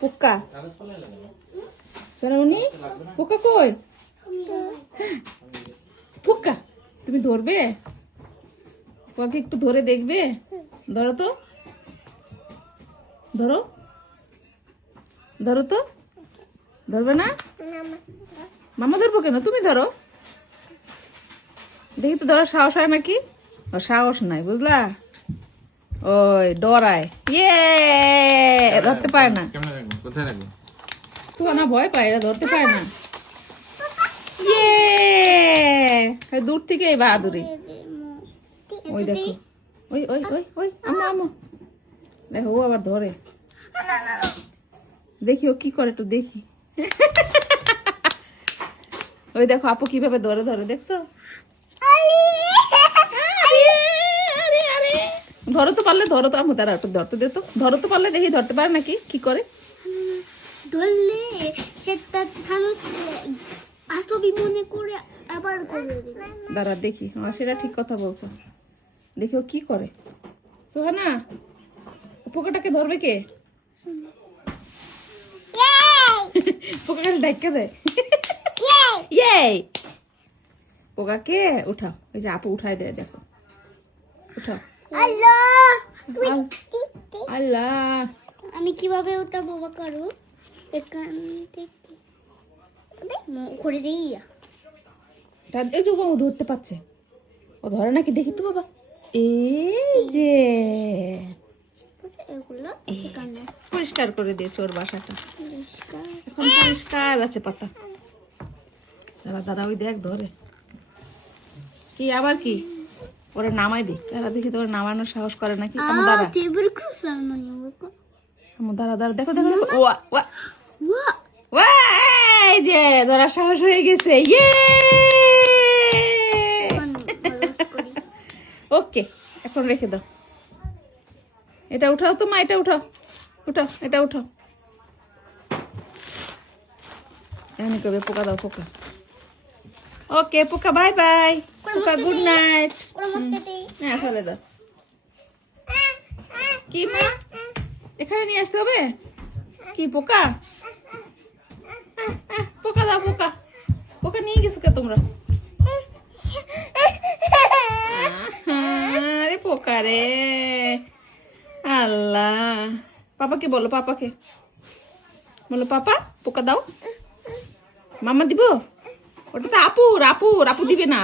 পোকা সোনামণি, পোকা কই? পোকা তুমি ধরবে? পোকাকে একটু ধরে দেখবে? ধরো তো, ধরো ধরো তো। ধরবে না? মামা ধরবো কেন? তুমি ধরো দেখি তো। ধরার সাহস হয় নাকি? ও সাহস নাই, বুঝলা? ওই ডরায়। ইয়ে ধরতে পারে না। কোথায় রাখবো? সোনা ভয় পায়, এরা ধরতে পারে না। ইয়ে দূর থেকে এই বাহাদুরি। ওই দেখো, ওই ওই ওই ওই আম্মু আম্মু দেখো, ও আবার ধরে। দেখি ও কি করে, একটু দেখি। ওই দেখো আপু কিভাবে ধরে ধরে, দেখছো? ধরো তো পারলে, ধরো তো আম্মু, তারা একটু ধরতে দে তো। ধরো তো পারলে দেখি, ধরতে পারে নাকি, কি করে ধরলে সেটা থানুস আসবি মনে করে আবার করে দিবে। দাঁড়া দেখি। সেটা ঠিক কথা বলছো। দেখি ও কি করে। সোহানা, পোকাটাকে ধরবে কে? পোকাকে ডাক্কা দেয়। ইয়ে পোকাকে উঠাও। ওই যে আপু উঠাই দেয়, দেখো উঠাও। আল্লাহ, আমি কিভাবে ওটা বাবা করো? এখান থেকে করে দিই। এই যে ও ধরতে পারছে। ও ধরে নাকি দেখি তো বাবা। এই যে এগুলো এখানে পরিষ্কার করে দিয়েছে ওর বাসাটা। পরিষ্কার। এখন পরিষ্কার আছে পাতা। দাঁড়া দাঁড়া, ওই দেখ ধরে। কি আবার কি? ওরা নামাই দি। দাঁড়া দেখি তো, ওরা নামানোর সাহস করে নাকি। আমার দাঁড়া, তেবর কুসাল মানে বাবা। আমার দাঁড়া দাঁড়া, দেখো দেখো দেখো। ওয়া ওয়া ওয়া ওয়া, এই যে ধরার সাহস হয়ে গেছে। ইয়ে ওকে, এখন রেখে দাও। এটা উঠাও তো মা, এটা উঠাও, উঠাও, এটা উঠাও। এখানে করবে, পোকা দাও, পোকা। ওকে পোকা, বাই বাই। পোকা গুড নাইট। হ্যাঁ ফেলে দাও। কি মা, এখানে নিয়ে আসতে হবে? কি পোকা? পোকা দাও, পোকা। পোকা নিয়ে গেছো কে তোমরা? আরে পোকা রে, আল্লাহ। পাপাকে বলো, পাপাকে বলো, পাপা পোকা দাও। মামা দিব? ওটা তো আপুর, আপুর আপু দিবে না।